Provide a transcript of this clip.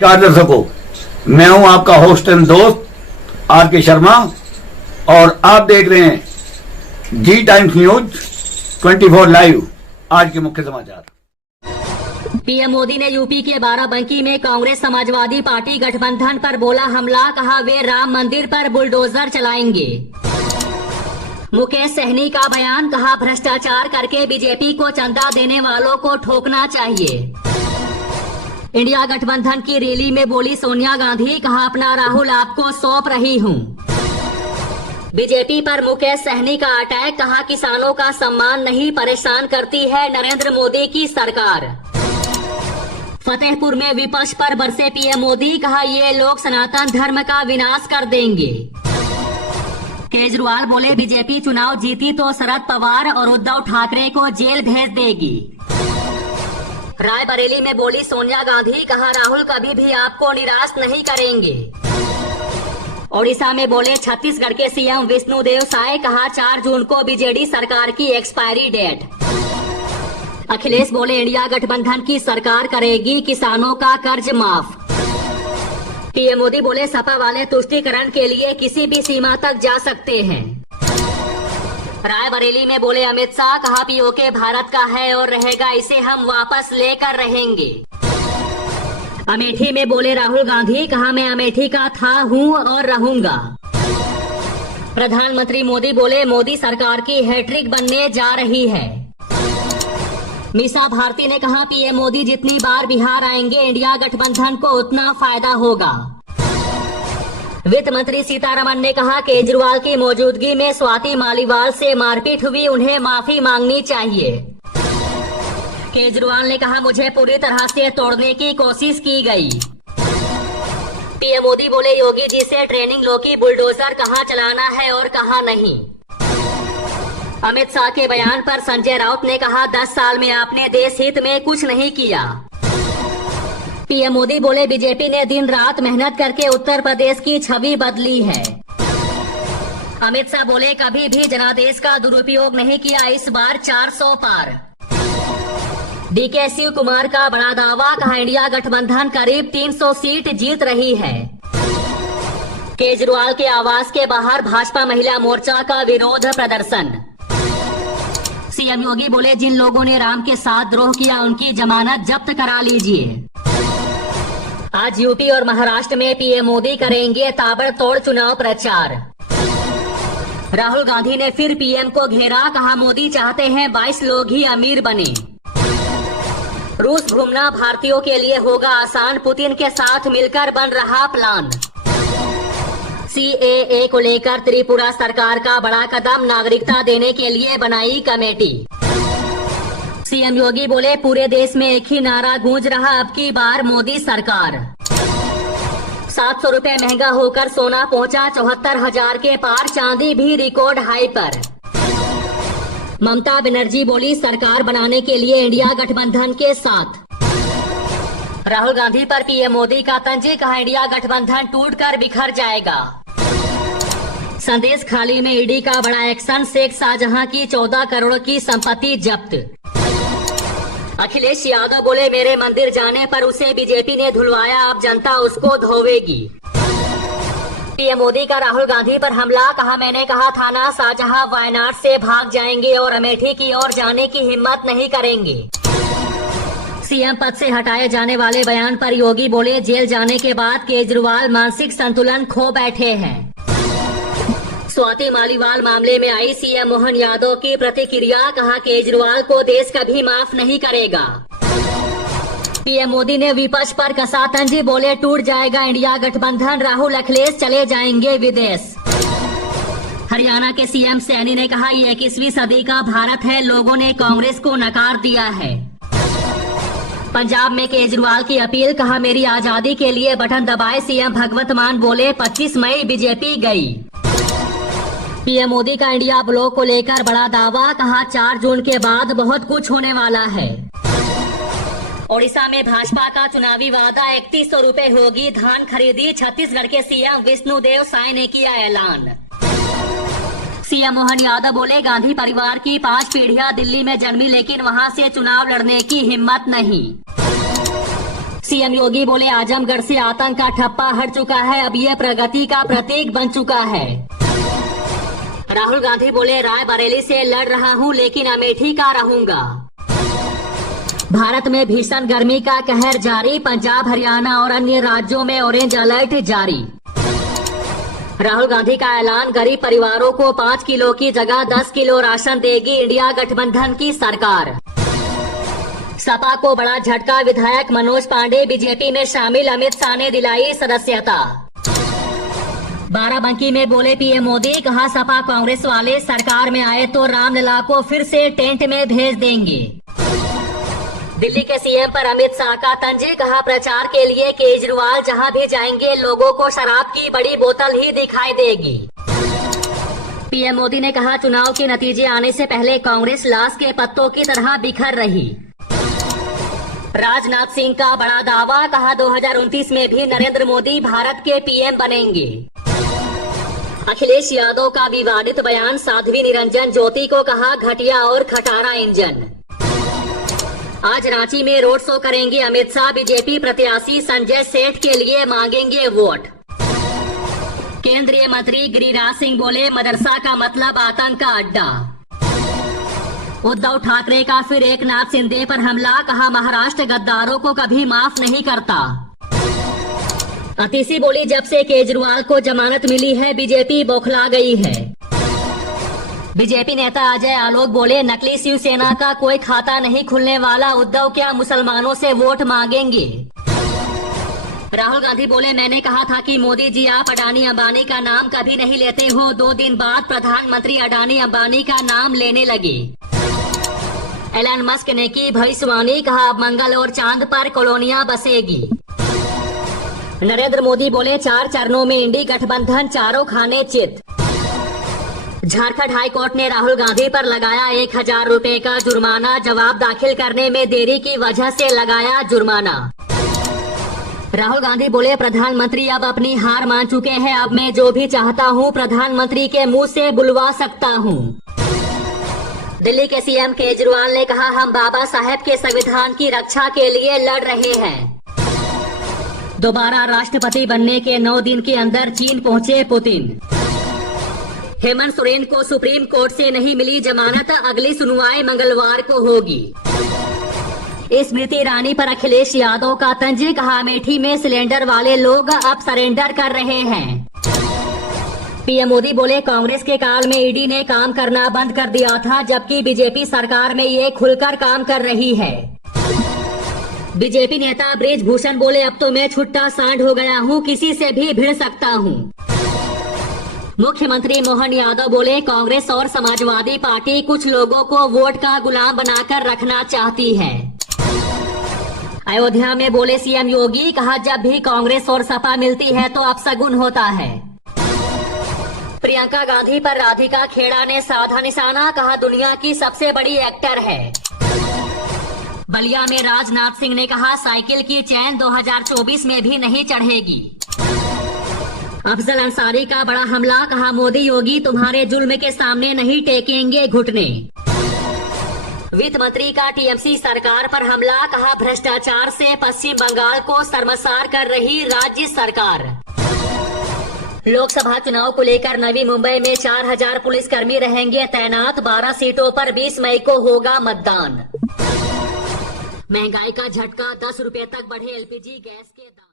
नमस्कार दर्शकों, मैं हूं आपका होस्ट एंड दोस्त आर के शर्मा और आप देख रहे हैं जी टाइम्स न्यूज 24 लाइव। आज के मुख्य समाचार। पीएम मोदी ने यूपी के बाराबंकी में कांग्रेस समाजवादी पार्टी गठबंधन पर बोला हमला, कहा वे राम मंदिर पर बुलडोजर चलाएंगे। मुकेश सहनी का बयान, कहा भ्रष्टाचार करके बीजेपी को चंदा देने वालों को ठोकना चाहिए। इंडिया गठबंधन की रैली में बोली सोनिया गांधी, कहा अपना राहुल आपको सौंप रही हूं। बीजेपी पर मुकेश सहनी का अटैक, कहा किसानों का सम्मान नहीं परेशान करती है नरेंद्र मोदी की सरकार। फतेहपुर में विपक्ष पर बरसे पीएम मोदी, कहा ये लोग सनातन धर्म का विनाश कर देंगे। केजरीवाल बोले बीजेपी चुनाव जीती तो शरद पवार और उद्धव ठाकरे को जेल भेज देगी। रायबरेली में बोली सोनिया गांधी, कहा राहुल कभी भी आपको निराश नहीं करेंगे। ओडिशा में बोले छत्तीसगढ़ के सीएम विष्णुदेव साय, कहा 4 जून को बीजेडी सरकार की एक्सपायरी डेट। अखिलेश बोले इंडिया गठबंधन की सरकार करेगी किसानों का कर्ज माफ। पीएम मोदी बोले सपा वाले तुष्टीकरण के लिए किसी भी सीमा तक जा सकते हैं। रायबरेली में बोले अमित शाह, कहा पीओके भारत का है और रहेगा, इसे हम वापस लेकर रहेंगे। अमेठी में बोले राहुल गांधी, कहा मैं अमेठी का था, हूँ और रहूंगा। प्रधानमंत्री मोदी बोले मोदी सरकार की हैट्रिक बनने जा रही है। मीसा भारती ने कहा पीएम मोदी जितनी बार बिहार आएंगे इंडिया गठबंधन को उतना फायदा होगा। वित्त मंत्री सीतारमण ने कहा केजरीवाल की मौजूदगी में स्वाति मालीवाल से मारपीट हुई, उन्हें माफी मांगनी चाहिए। केजरीवाल ने कहा मुझे पूरी तरह से तोड़ने की कोशिश की गई। पीएम मोदी बोले योगी जी से ट्रेनिंग लो कि बुलडोजर कहां चलाना है और कहां नहीं। अमित शाह के बयान पर संजय राउत ने कहा 10 साल में आपने देश हित में कुछ नहीं किया। पीएम मोदी बोले बीजेपी ने दिन रात मेहनत करके उत्तर प्रदेश की छवि बदली है। अमित शाह बोले कभी भी जनादेश का दुरुपयोग नहीं किया, इस बार 400 पार। डीके शिव कुमार का बड़ा दावा, कहा इंडिया गठबंधन करीब 300 सीट जीत रही है। केजरीवाल के आवास के बाहर भाजपा महिला मोर्चा का विरोध प्रदर्शन। सीएम योगी बोले जिन लोगों ने राम के साथ द्रोह किया उनकी जमानत जब्त करा लीजिए। आज यूपी और महाराष्ट्र में पीएम मोदी करेंगे ताबड़तोड़ चुनाव प्रचार। राहुल गांधी ने फिर पीएम को घेरा, कहा मोदी चाहते हैं 22 लोग ही अमीर बने। रूस घूमना भारतीयों के लिए होगा आसान, पुतिन के साथ मिलकर बन रहा प्लान। सीएए को लेकर त्रिपुरा सरकार का बड़ा कदम, नागरिकता देने के लिए बनाई कमेटी। सीएम योगी बोले पूरे देश में एक ही नारा गूंज रहा, अब की बार मोदी सरकार। 700 रुपए महंगा होकर सोना पहुंचा 74,000 के पार, चांदी भी रिकॉर्ड हाई पर। ममता बनर्जी बोली सरकार बनाने के लिए इंडिया गठबंधन के साथ। राहुल गांधी पर पीएम मोदी का तंज, कहा इंडिया गठबंधन टूटकर बिखर जाएगा। संदेश खाली में ईडी का बड़ा एक्शन, शेख शाहजहां की 14 करोड़ की संपत्ति जब्त। अखिलेश यादव बोले मेरे मंदिर जाने पर उसे बीजेपी ने धुलवाया, अब जनता उसको धोवेगी। पीएम मोदी का राहुल गांधी पर हमला, कहा मैंने कहा था ना शाहजहां वायनाड से भाग जाएंगे और अमेठी की ओर जाने की हिम्मत नहीं करेंगे। सीएम पद से हटाए जाने वाले बयान पर योगी बोले जेल जाने के बाद केजरीवाल मानसिक संतुलन खो बैठे हैं। स्वाति मालीवाल मामले में आई सीएम मोहन यादव की प्रतिक्रिया, कहा केजरीवाल को देश कभी माफ नहीं करेगा। पीएम मोदी ने विपक्ष पर कसा तंज, बोले टूट जाएगा इंडिया गठबंधन, राहुल अखिलेश चले जाएंगे विदेश। हरियाणा के सीएम सैनी ने कहा ये 21वीं सदी का भारत है, लोगों ने कांग्रेस को नकार दिया है। पंजाब में केजरीवाल की अपील, कहा मेरी आजादी के लिए बटन दबाए। सीएम भगवंत मान बोले 25 मई बीजेपी गई। पीएम मोदी का इंडिया ब्लॉक को लेकर बड़ा दावा, कहा 4 जून के बाद बहुत कुछ होने वाला है। ओडिशा में भाजपा का चुनावी वादा, 3100 रुपए होगी धान खरीदी। छत्तीसगढ़ के सीएम विष्णुदेव साय ने किया ऐलान। सीएम मोहन यादव बोले गांधी परिवार की 5 पीढ़ियां दिल्ली में जन्मी, लेकिन वहां से चुनाव लड़ने की हिम्मत नहीं। सीएम योगी बोले आजमगढ़ से आतंक का ठप्पा हट चुका है, अब ये प्रगति का प्रतीक बन चुका है। राहुल गांधी बोले रायबरेली से लड़ रहा हूं लेकिन अमेठी का रहूंगा। भारत में भीषण गर्मी का कहर जारी, पंजाब हरियाणा और अन्य राज्यों में ऑरेंज अलर्ट जारी। राहुल गांधी का ऐलान, गरीब परिवारों को 5 किलो की जगह 10 किलो राशन देगी इंडिया गठबंधन की सरकार। सपा को बड़ा झटका, विधायक मनोज पांडे बीजेपी में शामिल, अमित शाह ने दिलाई सदस्यता। बाराबंकी में बोले पीएम मोदी, कहा सपा कांग्रेस वाले सरकार में आए तो रामलला को फिर से टेंट में भेज देंगे। दिल्ली के सीएम पर अमित शाह का तंज, कहा प्रचार के लिए केजरीवाल जहां भी जाएंगे लोगों को शराब की बड़ी बोतल ही दिखाई देगी। पीएम मोदी ने कहा चुनाव के नतीजे आने से पहले कांग्रेस लाश के पत्तों की तरह बिखर रही। राजनाथ सिंह का बड़ा दावा, कहा 2029 में भी नरेंद्र मोदी भारत के पीएम बनेंगे। अखिलेश यादव का विवादित बयान, साध्वी निरंजन ज्योति को कहा घटिया और खटारा इंजन। आज रांची में रोड शो करेंगे अमित शाह, बीजेपी प्रत्याशी संजय सेठ के लिए मांगेंगे वोट। केंद्रीय मंत्री गिरिराज सिंह बोले मदरसा का मतलब आतंक का अड्डा। उद्धव ठाकरे का फिर एकनाथ शिंदे पर हमला, कहा महाराष्ट्र गद्दारों को कभी माफ नहीं करता। अतिशी बोली जब से केजरीवाल को जमानत मिली है बीजेपी बौखला गई है। बीजेपी नेता अजय आलोक बोले नकली शिवसेना का कोई खाता नहीं खुलने वाला, उद्धव क्या मुसलमानों से वोट मांगेंगे। राहुल गांधी बोले मैंने कहा था कि मोदी जी आप अडानी अंबानी का नाम कभी नहीं लेते हो, 2 दिन बाद प्रधानमंत्री अडानी अंबानी का नाम लेने लगे। एलन मस्क ने की भविष्यवाणी, कहा अब मंगल और चांद पर कॉलोनियां बसेगी। नरेंद्र मोदी बोले 4 चरणों में इंडी गठबंधन, चारों खाने चित। झारखंड हाईकोर्ट ने राहुल गांधी पर लगाया 1000 रुपए का जुर्माना, जवाब दाखिल करने में देरी की वजह से लगाया जुर्माना। राहुल गांधी बोले प्रधानमंत्री अब अपनी हार मान चुके हैं, अब मैं जो भी चाहता हूं प्रधानमंत्री के मुंह से बुलवा सकता हूं। दिल्ली के सीएम केजरीवाल ने कहा हम बाबा साहेब के संविधान की रक्षा के लिए लड़ रहे हैं। दोबारा राष्ट्रपति बनने के 9 दिन के अंदर चीन पहुंचे पुतिन। हेमंत सोरेन को सुप्रीम कोर्ट से नहीं मिली जमानत, अगली सुनवाई मंगलवार को होगी। स्मृति ईरानी पर अखिलेश यादव का तंज, कहा अमेठी में सिलेंडर वाले लोग अब सरेंडर कर रहे हैं। पीएम मोदी बोले कांग्रेस के काल में ईडी ने काम करना बंद कर दिया था, जबकि बीजेपी सरकार में ये खुलकर काम कर रही है। बीजेपी नेता ब्रिजभूषण बोले अब तो मैं छुट्टा सांड हो गया हूँ, किसी से भी भिड़ सकता हूँ। मुख्यमंत्री मोहन यादव बोले कांग्रेस और समाजवादी पार्टी कुछ लोगों को वोट का गुलाम बनाकर रखना चाहती है। अयोध्या में बोले सीएम योगी, कहा जब भी कांग्रेस और सपा मिलती है तो अपशगुन होता है। प्रियंका गांधी पर राधिका खेड़ा ने साधा निशाना, कहा दुनिया की सबसे बड़ी एक्टर है। बलिया में राजनाथ सिंह ने कहा साइकिल की चैन 2024 में भी नहीं चढ़ेगी। अफजल अंसारी का बड़ा हमला, कहा मोदी योगी तुम्हारे जुल्म के सामने नहीं टेकेंगे घुटने। वित्त मंत्री का टीएमसी सरकार पर हमला, कहा भ्रष्टाचार से पश्चिम बंगाल को शर्मसार कर रही राज्य सरकार। लोकसभा चुनाव को लेकर नवी मुंबई में 4000 पुलिसकर्मी रहेंगे तैनात, 12 सीटों पर 20 मई को होगा मतदान। महंगाई का झटका, 10 रुपए तक बढ़े एलपीजी गैस के दाम।